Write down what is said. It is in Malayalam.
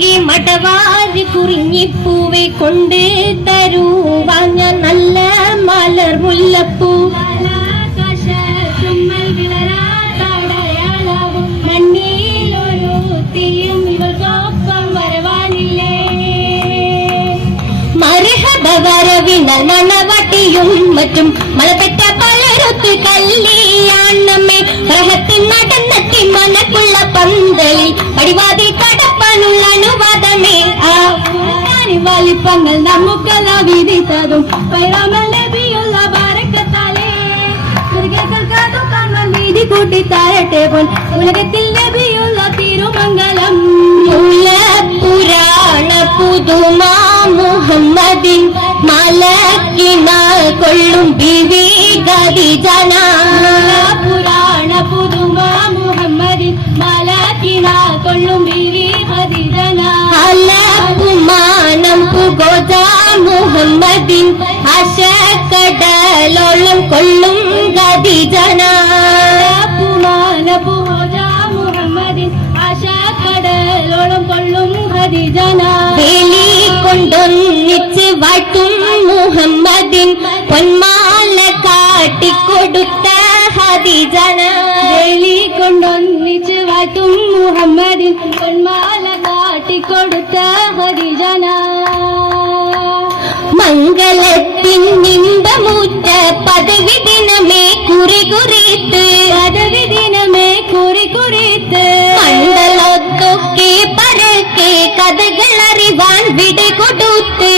കുലുങ്ങി മടവാരി കുറിഞ്ഞിപ്പൂവെ കൊണ്ട് തരുവാൻ ഞാൻ നല്ല മലർ മുല്ലപ്പൂ മണ്ണിലൊരു തീയും ഇവൾക്കൊപ്പം വരവാനില്ലേ മരഹബ വരവിനാൽ മണവട്ടിയും മറ്റും മലപ്പെട്ട പലരൊത്ത് കല്യാണമേ റഹത്തിൻ നടന്നെത്തി മനക്കുള്ള പന്തലിൽ പടിവാതിൽ കടപ്പാനുള്ള അനുവാദമേ ആ വലിപ്പങ്ങൾ നമുക്കെല്ലാം വിധിച്ചതും പൈറാമൽ നബിയുള്ള ബറക്കത്താലേ സ്വർഗ്ഗക്കൽക്കാതും കാണാൻ വീതി കൂട്ടി താരട്ടെ പോൽ ഉലകത്തിൽ നബിയുള്ള തിരുമംഗലം പുരാണ പുതുമാ മുഹമ്മദിൻ മലക്കിന കൊള്ളും ബിവി ഖദീജന പുരാണ പുതുമാ മുഹമ്മദിൻ മലക്കിന കൊള്ളും ബിവി ഖദീജന അലകുമാനം പുഗോജ മുഹമ്മദിൻ ആശക്കടലോളം കൊള്ളും ഖദീജന പുമാന പുഗോജ മുഹമ്മദിൻ ആശക്കടലോളം കൊള്ളും ഖദീജന വേലി കൊണ്ടൊന്നിച്ച് വാഴ്ത്തും മുഹമ്മദിൻ പൊന്മാല കാട്ടിക്കൊടുത്ത ഖദീജന വേലി കൊണ്ടൊന്നിച്ച് വാഴ്ത്തും മുഹമ്മദിൻ പൊന്മാല കാട്ടിക്കൊടുത്ത ഖദീജന മംഗളത്തിൻ നിമ്പമൂറ്റ പദവി ദിനമേ കുറികുറിത്ത് മണ്ഡലത്തൊക്കെ പരക്കെ കഥകൾ അറിവാൻ വിട കൊടുത്ത്